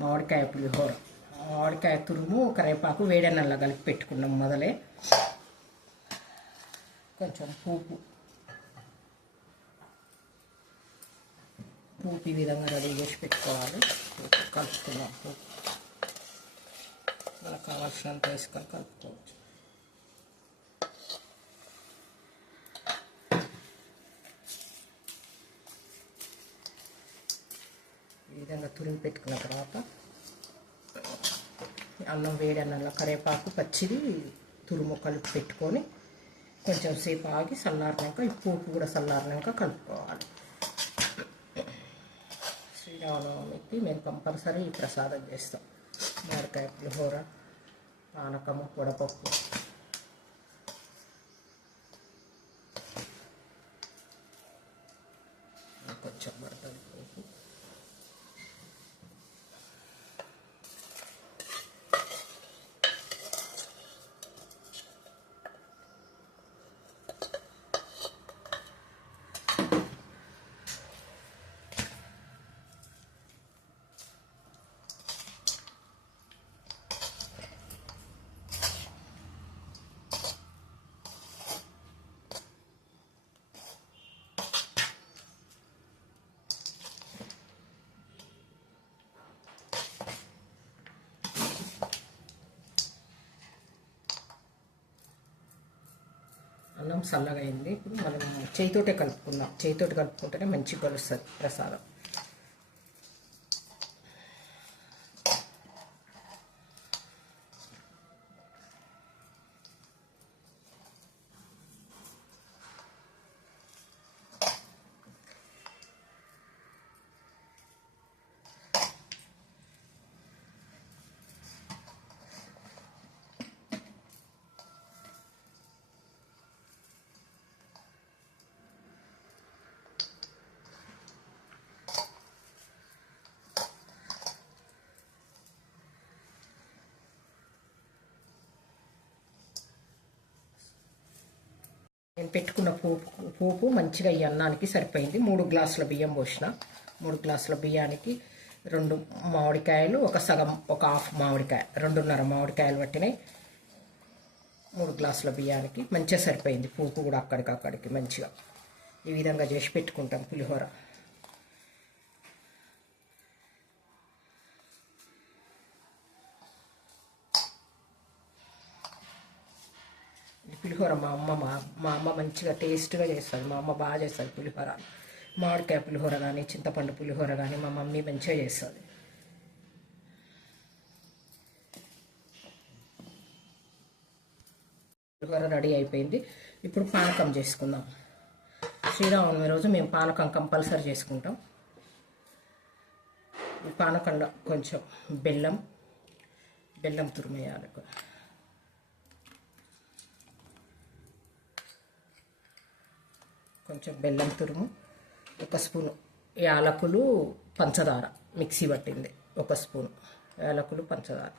మామిడికాయ పులిహోర. మామిడికాయ తురుము, కరివేపాకు వేడన్నల్లా కలిపి పెట్టుకున్నాం మొదలే. కొంచెం పూపు ఈ విధంగా రెడీ చేసి పెట్టుకోవాలి. కలుపుకున్నాం. పూపు మనకు కావాల్సినంత వేసుకొని కలుపుకోవచ్చు. ఈ విధంగా తురిమి పెట్టుకున్న తర్వాత అన్నం వేడి అన్నంలో కరివేపాకు పచ్చిది తురుము కలిపి పెట్టుకొని కొంచెం సేపు ఆగి చల్లారినాక ఈ పోపు కూడా చల్లారినాక కలుపుకోవాలి. శ్రీరామనవమికి మేము కంపల్సరీ ఈ ప్రసాదం చేస్తాం. మామిడికాయ పులిహోర, పానకము, వడపప్పు. కొంచెం పడుతుంది పోపు. అన్నం చల్లగా అయింది. ఇప్పుడు మనం చేయితోటే కలుపుకుందాం. చేయితోటి కలుపుకుంటేనే మంచిగా కలుస్తుంది ప్రసాదం. నేను పెట్టుకున్న పోపు మంచిగా ఈ అన్నానికి సరిపోయింది. 3 గ్లాసుల బియ్యం పోసిన. 3 గ్లాసుల బియ్యానికి 2 మామిడికాయలు, ఒక హాఫ్ మామిడికాయ, 2.5 మామిడికాయలు పట్టినాయి. 3 గ్లాసుల బియ్యానికి మంచిగా సరిపోయింది. పోపు కూడా అక్కడికి మంచిగా ఈ విధంగా చేసి పెట్టుకుంటాం పులిహోర. పులిహోర మా అమ్మ మంచిగా టేస్ట్గా చేస్తుంది. మా అమ్మ బాగా చేస్తుంది పులిహోర. మామిడికాయ పులిహోర కానీ, చింతపండు పులిహోర కానీ మా మమ్మీ మంచిగా చేస్తుంది. పులిహోర రెడీ అయిపోయింది. ఇప్పుడు పానకం చేసుకుందాం. శ్రీరామనవమి రోజు మేము పానకం కంపల్సరీ చేసుకుంటాం. ఈ పానకంలో కొంచెం బెల్లం తురిమేయాలి. కొంచెం బెల్లం తురుము, 1 స్పూను యాలకులు, పంచదార మిక్సీ పట్టింది, 1 స్పూను యాలకులు, పంచదార,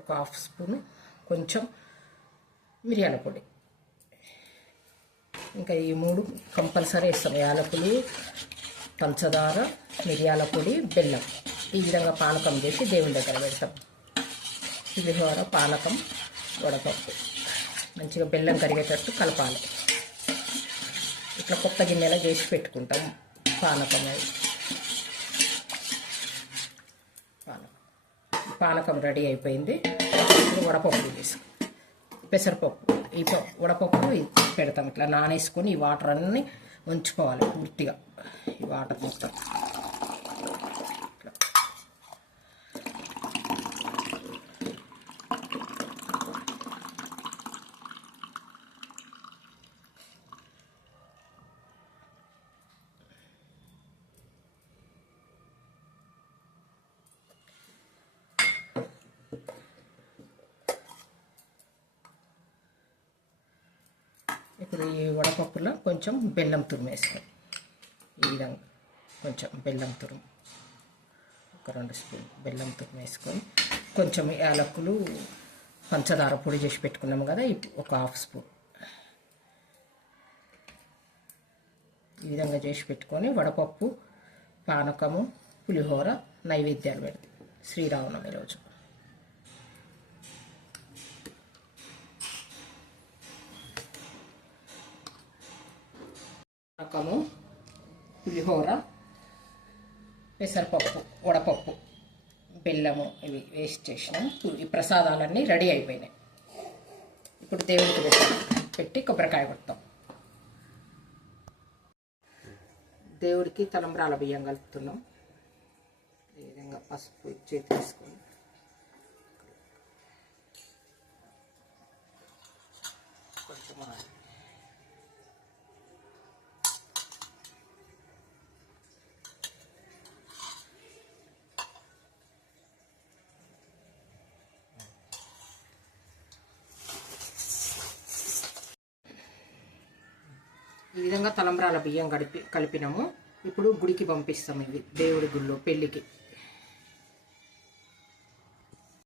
1 హాఫ్ స్పూను కొంచెం మిరియాల పొడి. ఇంకా ఈ 3 కంపల్సరీ వేస్తాం. యాలకులు, పంచదార, మిరియాల పొడి, బెల్లం. ఈ విధంగా పానకం చేసి దేవుని దగ్గర పెడతాం. పులిహోర, పానకం, వడపప్పు మంచిగా బెల్లం కరిగేటట్టు కలపాలి. ఇట్లా కొత్త గిన్నెలో చేసి పెట్టుకుంటాం పానకం. పానకం రెడీ అయిపోయింది. ఇప్పుడు వడపప్పు పెసరపప్పు, ఈ వడపప్పు పెడతాం. ఇట్లా నానేసుకొని ఈ వాటర్ అన్నీ ఉంచుకోవాలి పూర్తిగా. ఈ వాటర్ మొత్తం ఇప్పుడు ఈ వడపప్పులో కొంచెం బెల్లం తురుము వేసుకోండి. ఈ విధంగా కొంచెం బెల్లం తురుము, 1-2 స్పూన్లు బెల్లం తురుము వేసుకొని, కొంచెం యాలకులు, పంచదార పొడి చేసి పెట్టుకున్నాము కదా, 1 హాఫ్ స్పూన్. ఈ విధంగా చేసి పెట్టుకొని వడపప్పు పానకము, పులిహోర నైవేద్యాలు పెడతాయి శ్రీరామనవమి రోజు. పానకము, పులిహోర, పెసరపప్పు, వడపప్పు, బెల్లము ఇవి వేస్ట్ చేసినాం. ఈ ప్రసాదాలన్నీ రెడీ అయిపోయినాయి. ఇప్పుడు దేవుడికి పెట్టి కొబ్బరికాయ కొడతాం. దేవుడికి తలంబ్రాల బియ్యం కలుపుతున్నాం. ఈ విధంగా పసుపు చేతి తీసుకొని కొంచెం ఈ విధంగా తలంబ్రాల బియ్యం కలిపినాము. ఇప్పుడు గుడికి పంపిస్తాం. ఇవి దేవుడి గుళ్ళో పెళ్ళికి